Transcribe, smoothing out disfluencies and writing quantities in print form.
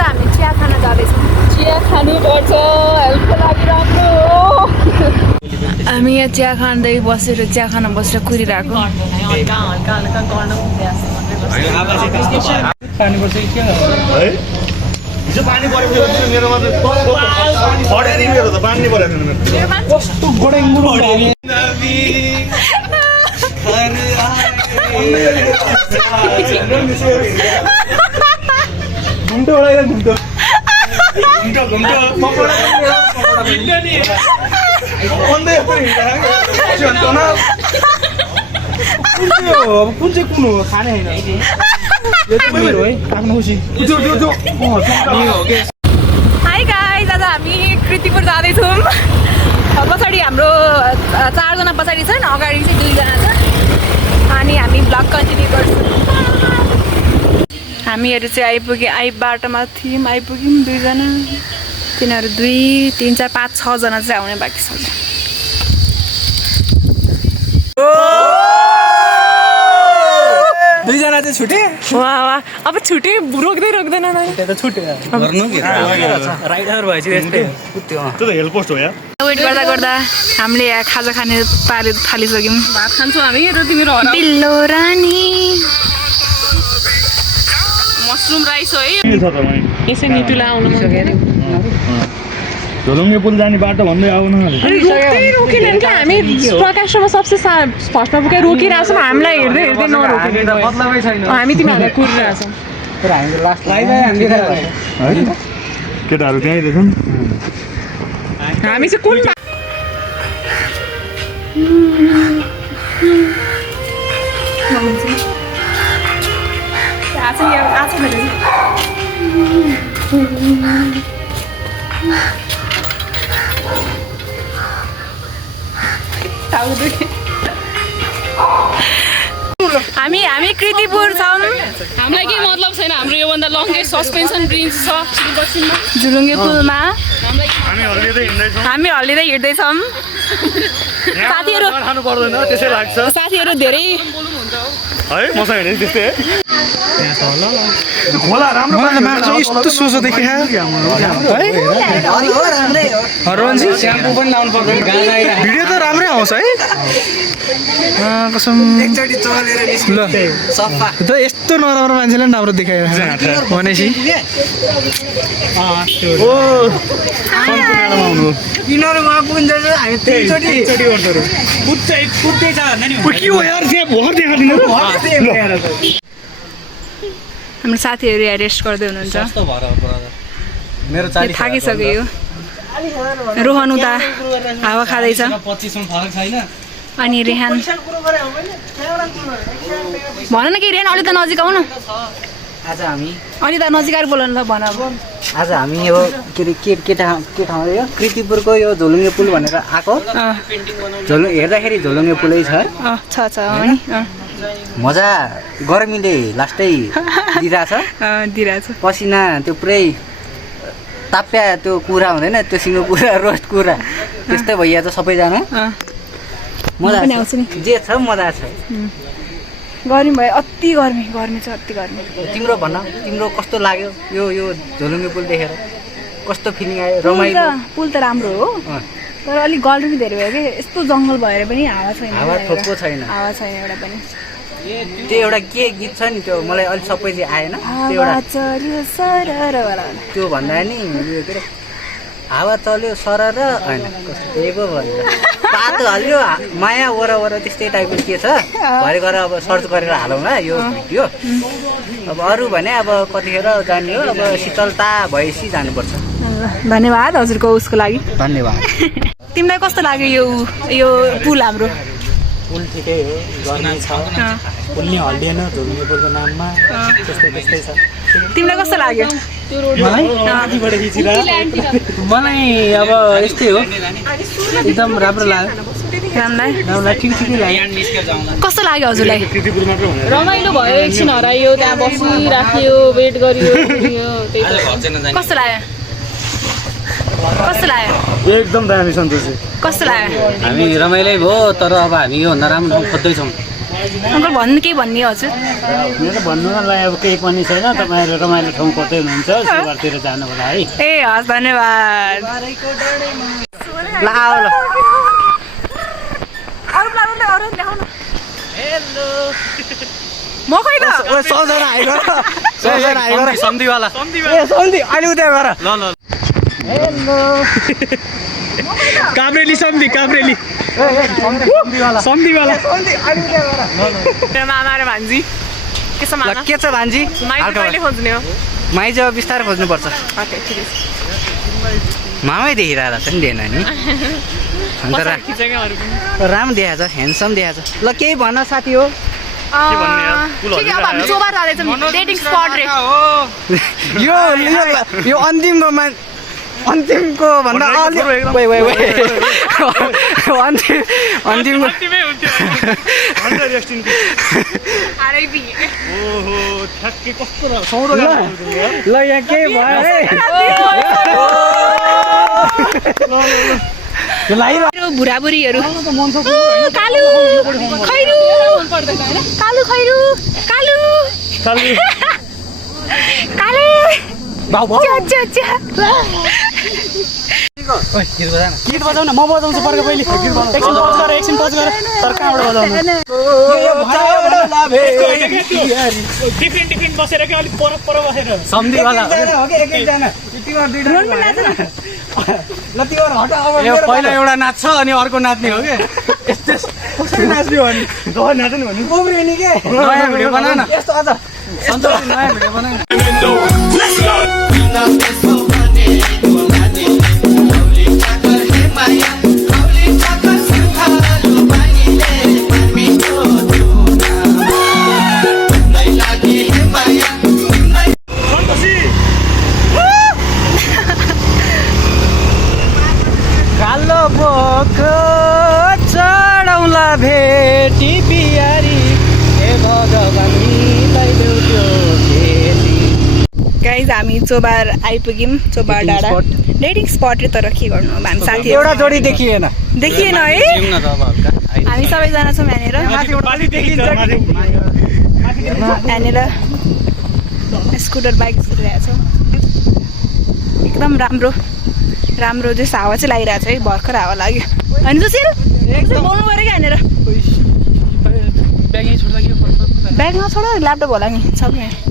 हामी चिया खान जाँदैछौँ। चिया खानुपर्छ, हेल्थको लागि राम्रो हो। हामी यहाँ चिया खाँदै बसेर चिया खान बसेर कुरिरहेको। हिजो पानी परेको थियो मेरोमा त खडेरी मेरो त पानी परेको थियो मेरो कस्तो गडेङ्गु घुम्टो ओडाइरा घुम्टो घुम्टो घुम्टो पकोडा भिड्यो नि अन्दै हिँड्दा न कुन चाहिँ कुन हो खाने हैन हाई गाइस, आज हामी कृतिपुर जाँदैछौँ। पछाडि हाम्रो 4 जना पछाडि छन्, अगाडि चाहिँ 2 जना छ। अनि हामी ब्लग कन्टिन्यू गर्छौँ। हामीहरू चाहिँ बाटोमा थियौँ, आइपुग्यौँ 2 जना। तिनीहरू 2, 3, 4, 5, 6 जना चाहिँ आउने बाँकी छ। दुईजना चाहिँ छुटे वाह अब छुटे रोक्दैन न त छुटे गर्नु के राइडर भएपछि यस्तै त्यो त हेल्प पोस्ट हो यार। वेट गर्दा हामीले यहाँ खाजा खाने थालिसक्यौँ। भात खान्छौँ हामी र तिमीहरू पिल्लो रानी मसरुम राइस हो है। यसै नितुला आउनु मन झोलुङ्गे पुल जाने बाटो भन्दै आउनु रोकिने क्या हामी प्रकाशमा सबसे फर्स्टमा पुगेर रोकिरहेछौँ। हामीलाई हेर्दै नरोकिने हामी तिमीहरूलाई कुरिरहेछौँ। केटाहरू त्यहीँ रहेछन्। हामी चाहिँ कुन हामी कृतिपुर छौँ। हामीलाई के मतलब छैन। हाम्रो योभन्दा लङ्गेस्ट सस्पेन्सन ब्रिज छ दक्षिणमा झुलुङ्गे पुलमा हामी हल्लिँदै हिँड्दैछौँ। साथीहरू धेरै है मसँग हिँड्ने त्यस्तै खोला राम्रो यस्तो सोचो देखि भिडियो त राम्रै आउँछ है कसम। ल त यस्तो नराम्रो मान्छेले पनि राम्रो देखाइरहेको भनेपछि हाम्रो साथीहरू यहाँ रेस्ट गर्दै हुनुहुन्छ। थाकिसक्यो यो। रोहन उता हावा खाँदैछ। अनि रेहान भन न के रेहान अलि त नजिक आउन। आज हामी अलि त नजिक आएर बोल्नु ल भन। आज हामी यो के ठाउँ यो कृतिपुरको यो झोलुङ्गे पुल भनेर आएको। हेर्दाखेरि झोलुङ्गे पुलै छ अनि मजा गर्मीले लास्टै दिइरहेछ। पसिना त्यो पुरै ताप्या त्यो कुरा हुँदैन त्यो सिङ्गो कुरा रोस्ट कुरा त्यस्तै भइया त सबैजना मजा जे छ मजा छ। गर्मी भयो, अति गर्मी छ, अति गर्मी। तिम्रो भन्न तिम्रो कस्तो लाग्यो यो झोलुङ्गे पुल देखेर कस्तो फिलिङ आयो? रमाइलो पुल त राम्रो हो तर अलिक गर्मी धेरै भयो कि। यस्तो जङ्गल भएर पनि हावा छैन, हावा ठोक्को छैन एउटा पनि। त्यो एउटा के गीत छ नि त्यो मलाई अलिक सबै चाहिँ आएन त्यो भन्दा नि के अरे हावा चल्यो सरर होइन कस्तो त्यही पो भयो पातो हाल्यो माया वरवर त्यस्तै टाइपको के छ भरे गएर अब सर्च गरेर हालौँला यो भिडियो। अब अरू भने अब कतिखेर जाने हो अब शीतलता भएपछि जानुपर्छ। धन्यवाद हजुरको उसको लागि। धन्यवाद। तिमीलाई कस्तो लाग्यो यो पुल हाम्रो? पुल ठिकै हो, गर्मी छ, पुल नि हल्लिएन झोलुङ्गे पुलको नाममा त्यस्तै छ। तिमीलाई कस्तो लाग्यो? मलाई अब यस्तै हो, एकदम राम्रो लाग्यो। ठिकै लाग्यो। कस्तो लाग्यो हजुरलाई? रमाइलो भयो, एकछिन हरायो, त्यहाँ बसिराख्यो, वेट गरियो। कस्तो लाग्यो? एकदम दामी सन्तोषी। कस्तो लाग्यो? हामी रमाइलै भयो तर अब हामी योभन्दा राम्रो ठाउँ खोज्दैछौँ। अङ्कल भन्नु केही भन्ने हजुर मेरो भन्नुलाई अब केही पनि छैन तपाईँहरू रमाइलो ठाउँ कतै हुनुहुन्छ सुबारतिर जानु होला है ए हस् धन्यवाद ल आऊ ल म खै त सबजना आइगर सन्धिवाला ए सन्धि अहिले उता गर ल ल काभ्रेली काभ्रेली सन्धिवाला मेरो मामा र भान्जी के छ मामा के छ भान्जी माइती कहिले खोज्ने हो माइज अब बिस्तारै खोज्नुपर्छ ओके ठिक छ मामै देखिरहेको छ नि दिएन नि अन्त राम देखाएको छ ह्यान्डसम देखाएको छ ल केही भन साथी हो ठिक अब हामी चोबार जाँदैछौँ डेटिङ स्पट रे यो अन्तिमको भन्दा अन्तिमको आरआइपी ल यहाँ केही भयो है बुढाबुढीहरू कालु खैरु कालु खैरु कालु काले गीत बजाउन म बजाउँछु पर्ख पहिले एकछिन पज गर तर कहाँबाट बजाउनु डिफरेन्ट बसेर कि अलिक पर बसेर सम्धिवाला पहिला एउटा नाच्छ अनि अर्को नाच्ने हो कि कसरी नाच्ने हो नि नाच्ने भने उब्रिने के नयाँ भिडियो बना न यस्तो अझ सन्तोष नयाँ भिडियो बना न कालो बोक चढाउला भेटी बिहारी हे भगवानीलाई देऊ गाइज हामी चोबार आइपुग्यौँ चोबार डाँडा डेटिङ स्पट रे तर के गर्नु अब हामी साथीहरू एउटा जोडी देखिएन देखिएन है हामी सबैजना छौँ यहाँनिर यहाँनिर स्कुटर बाइक कुदिरहेको छौँ एकदम राम्रो जस्तो हावा चाहिँ लागिरहेको छ है भर्खर हावा लाग्यो होइन सुशील बोल्नु पऱ्यो क्या यहाँनिर ब्याग नछोड ल्यापटप होला नि छ कि